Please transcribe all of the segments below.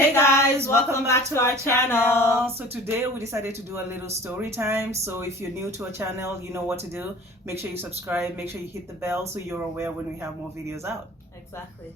Hey guys, welcome back to our channel. So today we decided to do a little story time. So if you're new to our channel, you know what to do. Make sure you subscribe, make sure you hit the bell so you're aware when we have more videos out. Exactly.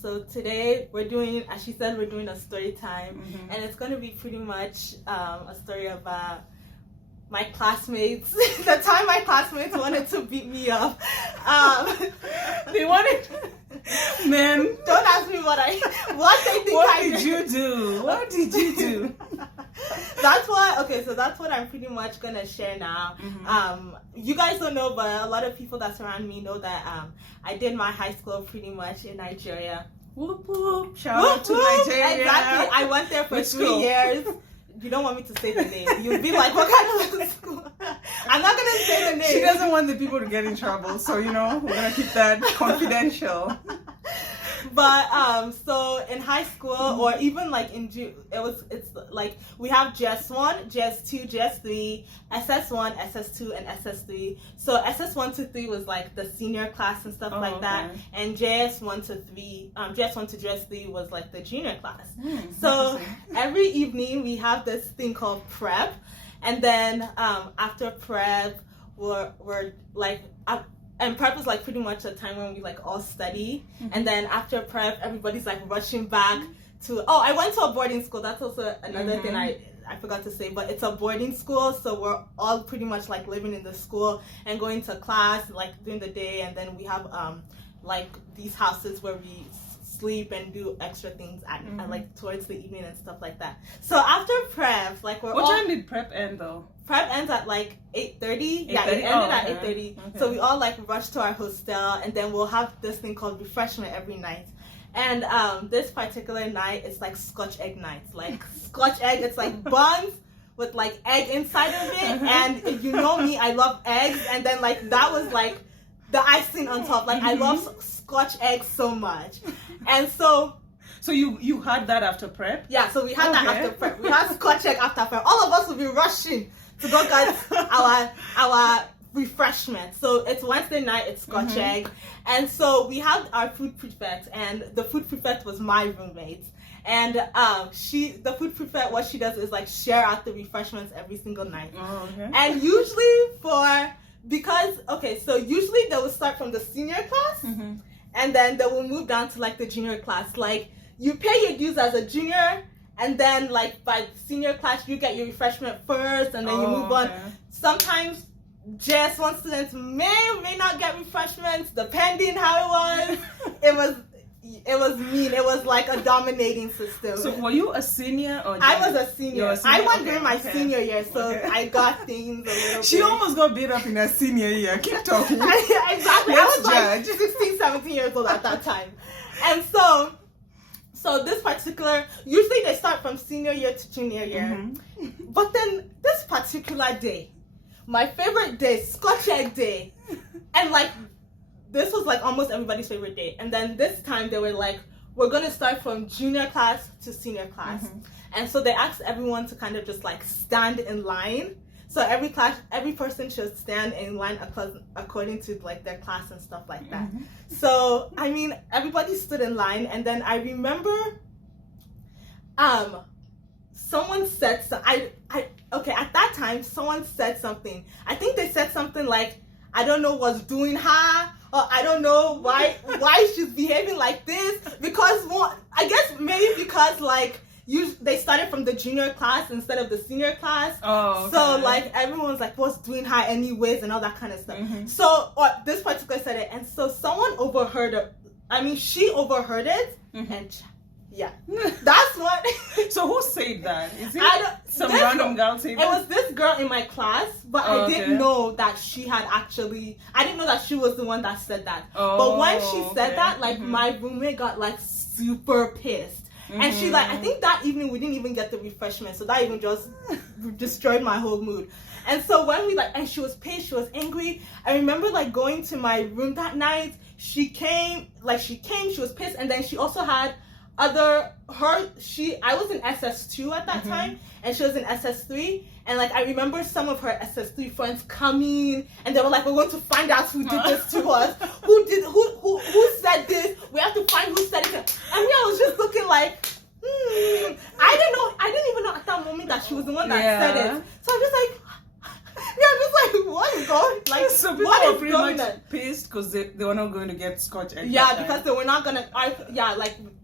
So today we're doing, as she said, we're doing a story time, and it's going to be pretty much a story about my classmates. The time my classmates wanted to beat me up. They wanted, man. Don't ask me what they think What I did you do? What did you do? That's what I'm pretty much gonna share now. You guys don't know, but a lot of people that surround me know that I did my high school pretty much in Nigeria. Whoop whoop! Shout out to Nigeria. Exactly. I went there for 3 years. You don't want me to say the name. You'll be like, what kind of school? I'm not gonna say the name. She doesn't want the people to get in trouble, so we're gonna keep that confidential. But so in high school, or even like in June, it's like we have JS1, JS2, JS3, SS1, SS2, and SS3. So SS1 to 3 was like the senior class and stuff like that, and JS1 to JS3 was like the junior class. So every evening we have this thing called prep, and then after prep we're like. And prep is like pretty much a time when we like all study, and then after prep everybody's like rushing back to. Oh, I went to a boarding school. That's also another thing I forgot to say, but it's a boarding school, so we're all pretty much like living in the school and going to class like during the day, and then we have like these houses where we sleep and do extra things at like towards the evening and stuff like that. So after prep, like What time did prep end though? Prep ends at like 8:30. Yeah, it ended at 8:30. Okay. So we all like rush to our hostel, and then we'll have this thing called refreshment every night. And this particular night, it's like Scotch egg nights. Like Scotch egg, it's like buns with like egg inside of it. And if you know me, I love eggs. And then like that was like the icing on top. Like I love Scotch eggs so much. And so you had that after prep? Yeah, so we had that after prep. We had Scotch egg after prep. All of us will be rushing to go get our refreshment. So it's Wednesday night, it's Scotch egg. And so we had our food prefect, and the food prefect was my roommate. And the food prefect, what she does is like share out the refreshments every single night. And usually usually they will start from the senior class, and then they will move down to like the junior class. Like you pay your dues as a junior, and then like by senior class you get your refreshment first, and then you move on. Sometimes JS1 students may or may not get refreshments depending how it was. It was mean. It was like a dominating system. So were you a senior or I was a senior. I went during my senior year, so I got things a little She almost got beat up in her senior year. Keep talking. Exactly. I was like 16, 17 years old at that time. And so this particular, usually they start from senior year to junior year. But then this particular day, my favorite day, Scotch egg day, and like this was like almost everybody's favorite day. And then this time they were like, we're gonna start from junior class to senior class. And so they asked everyone to kind of just like stand in line. So every person should stand in line according to like their class and stuff like that. So I mean, everybody stood in line, and then I remember, someone said at that time someone said something. I think they said something like, I don't know what's doing her, or I don't know why she's behaving like this, because I guess maybe because like they started from the junior class instead of the senior class. So like everyone's like, what's doing her anyways, and all that kind of stuff. So this particular said it, and so someone overheard it. I mean, she overheard it, and yeah, that's what. So who said that? Is it some random girl said that? It was this girl in my class, but I didn't know that she had actually. I didn't know that she was the one that said that. But when she said that, like my roommate got like super pissed. And she like, I think that evening we didn't even get the refreshment, so that even just destroyed my whole mood. And so when we and she was pissed, she was angry. I remember going to my room that night. She came, she was pissed, and then she also had I was in SS2 at that time, and she was in SS3, and I remember some of her SS3 friends coming, and they were like, we're going to find out who did this to us, who said this, we have to find who said it, and I was just looking I didn't even know at that moment that she was the one that said it, so I'm just what is going so people were pretty much pissed because they were not going to get scotch egg. Yeah, because they were not gonna.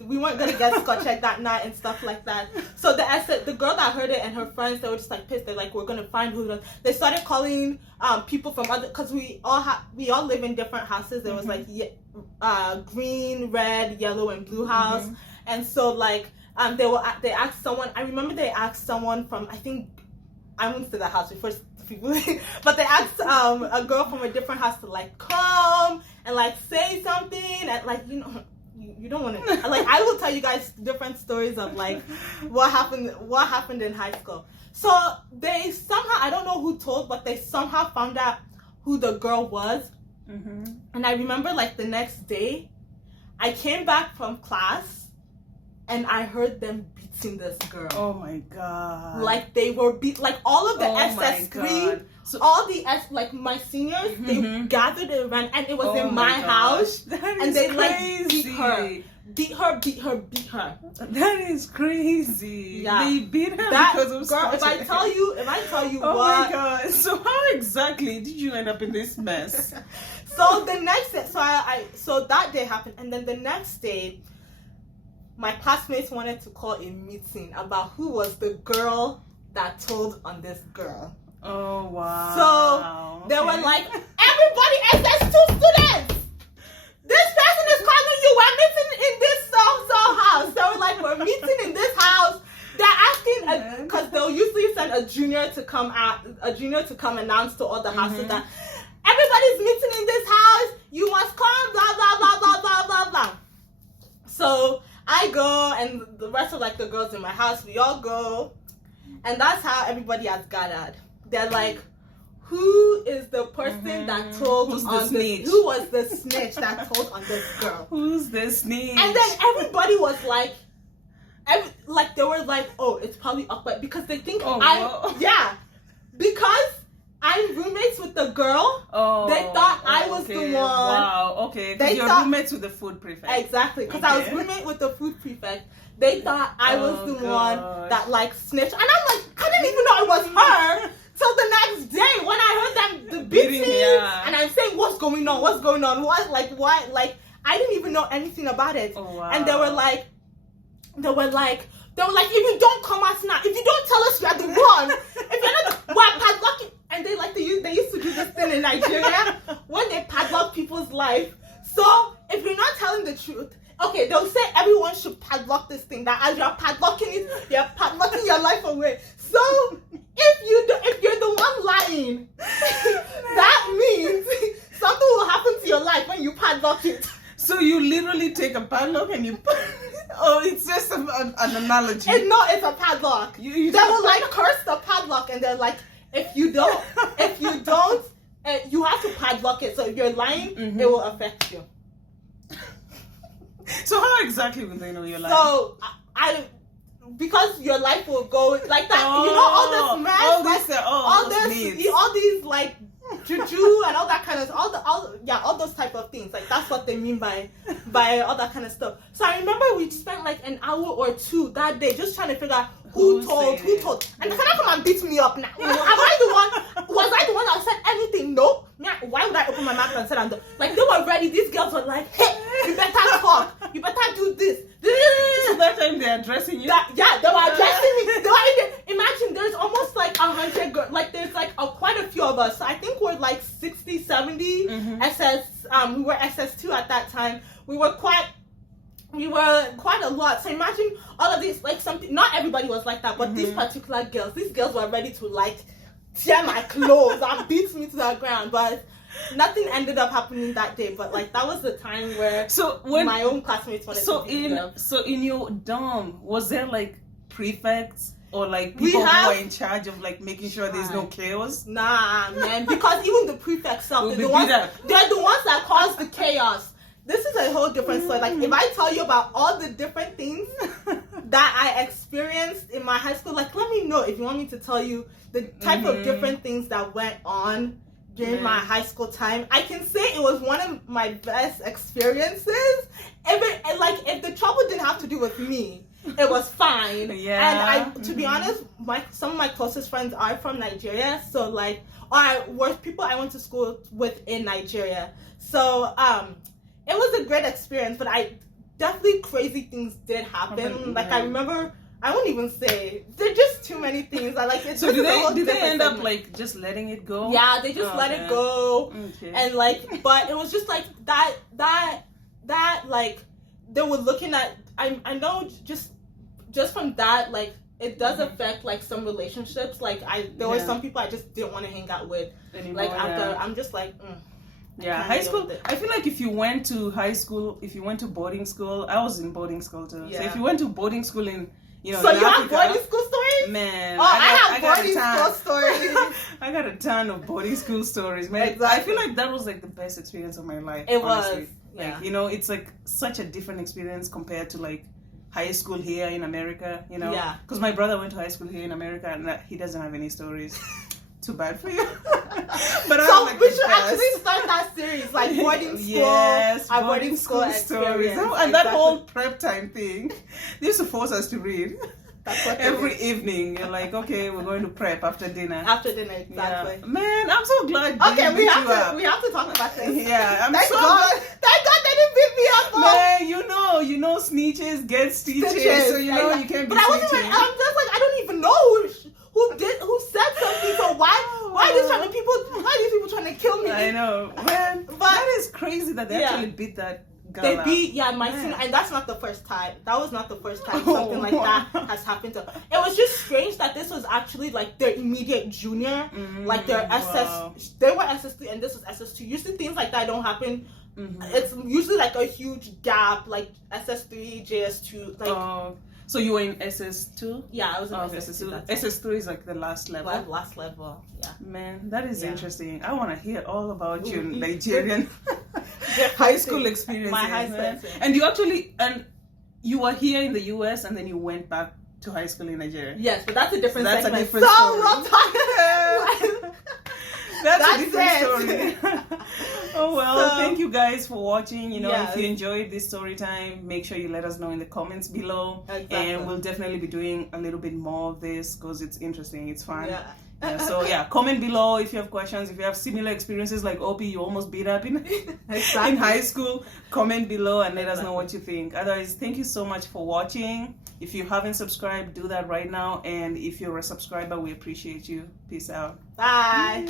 We weren't gonna get scotch egg that night and stuff like that. So the girl that heard it and her friends, they were just pissed. They're we're gonna find who done. They started calling people from other, because we all live in different houses. There was green, red, yellow, and blue house, and so they asked someone. I remember they asked someone from, I think, I went to the house before people, but they asked a girl from a different house to come and say something, and you don't want to I will tell you guys different stories of what happened in high school. So they somehow, I don't know who told, but they somehow found out who the girl was. And I remember the next day I came back from class and I heard them beating this girl. Oh my god. They were beat, all of the SS3, so all the my seniors, they gathered around, and it was in my house. And they crazy. beat her. That is crazy. Yeah. They beat her because of girl. scotch If I tell you oh my god. So how exactly did you end up in this mess? So the next day, so that day happened, and then the next day, my classmates wanted to call a meeting about who was the girl that told on this girl. Oh wow. So they were everybody SS2 students, this person is calling you, we're meeting in this so house. They were we're meeting in this house. They're asking, because they'll usually send a junior to come announce to all the houses that everybody's meeting in this house, you must come, blah blah blah blah blah blah blah. So I go, and the rest of the girls in my house, we all go, and that's how everybody has gathered. They're who is the person that told on this? Who was the snitch that told on this girl? Who's the snitch? And then everybody was they were oh, it's probably awkward because they think because I'm roommates with the girl. They thought I was the one. Wow, okay. Because you're roommates with the food prefect. Exactly, because I was roommate with the food prefect. They thought I was the one that snitched. And I'm I didn't even know it was her till the next day when I heard them beating me. And I'm saying, what's going on? Why? I didn't even know anything about it. Oh, wow. And they were like, if you don't come out now, if you don't tell us you're the one, if you're not we're padlocking. And they used to do this thing in Nigeria when they padlock people's life. So if you're not telling the truth, okay, they'll say everyone should padlock this thing. That as you're padlocking it, you're padlocking your life away. So if you're the one lying, that means something will happen to your life when you padlock it. So you literally take a padlock and you oh, it's just an analogy. It's a padlock. They will curse the padlock, and they're if you don't, you have to padlock it. So if you're lying, it will affect you. So how exactly will they know you're lying? So because your life will go like that. All this mess, all these juju and all that kind of all those type of things. That's what they mean by all that kind of stuff. So I remember we spent an hour or two that day just trying to figure out who told. And they cannot come and beat me up now. Was I the one that said anything? No. Why would I open my mouth and say that? They were ready. These girls were hey, you better talk. You better do this. So that time they're addressing you? They were addressing me. Imagine there's almost 100 girls. There's quite a few of us. So I think we're 60, 70 SS. We were SS2 at that time. We were quite a lot. So imagine all of these, something, not everybody was like that, but these particular girls, were ready to tear my clothes and beat me to the ground. But nothing ended up happening that day. But that was the time where my own classmates wanted to beat them. So in your dorm, was there prefects or like people who are in charge of like making sure there's no chaos? Nah, man, because even the prefects self, they're the ones that cause the chaos. This is a whole different story. Like, if I tell you about all the different things that I experienced in my high school, like, let me know if you want me to tell you the type of different things that went on during my high school time. I can say it was one of my best experiences. If the trouble didn't have to do with me, it was fine. Yeah. And to be honest, some of my closest friends are from Nigeria, so like, were people I went to school with in Nigeria. So it was a great experience, but definitely crazy things did happen. Like, I remember, I won't even say, there's just too many things. So did they end up like just letting it go? Yeah, they just let it go. Okay. And like, but it was just like that like, they were looking at, I know just from that, like, it does affect like some relationships. Like, there were some people I just didn't want to hang out with anymore. Like, after, I'm just like, yeah, high school. I feel like if you went to high school, if you went to boarding school, I was in boarding school too. Yeah. So if you went to boarding school in, so you have boarding school stories? Man, I have boarding school stories. I got a ton of boarding school stories, man. Exactly. I feel like that was like the best experience of my life. It honestly. was. Yeah. Like, it's like such a different experience compared to like high school here in America. Yeah. Because my brother went to high school here in America, and he doesn't have any stories. Too bad for you. But so like we should actually start that series, like boarding school. Yes, boarding school stories. And that whole prep time thing, they used to force us to read. That's what every evening. You're like, okay, we're going to prep after dinner. After dinner, exactly. Yeah. Man, I'm so glad. Okay, we have to talk about this. Yeah, I'm Thank so God. glad. Thank God they didn't beat me up. Man, snitches get stitches, so you can't be. But I wasn't. I'm just like, I don't even know who said something. So why are these people trying to kill me? I know, man. But that is crazy that they actually beat that. They beat my senior, and that's not the first time. That was not the first time something like that has happened to. It was just strange that this was actually like their immediate junior, like their SS. They were SS3 and this was SS2. Usually things like that don't happen. It's usually like a huge gap, like SS3, JS2, like. So you were in SS2? Yeah, I was in SS2. SS3 is like the last level. Last level, yeah. Man, that is interesting. I want to hear all about your Nigerian high school experiences. My high school experience. And you were here in the US and then you went back to high school in Nigeria. Yes, but that's a different segment. A different story. We'll talk. That's a different story. Oh well, thank you guys for watching. If you enjoyed this story time, make sure you let us know in the comments below. Exactly. And we'll definitely be doing a little bit more of this because it's interesting, it's fun. So comment below if you have questions, if you have similar experiences like Opie, you almost beat up in high school. Comment below and let us know what you think. Otherwise, thank you so much for watching. If you haven't subscribed, do that right now. And if you're a subscriber, we appreciate you. Peace out. Bye.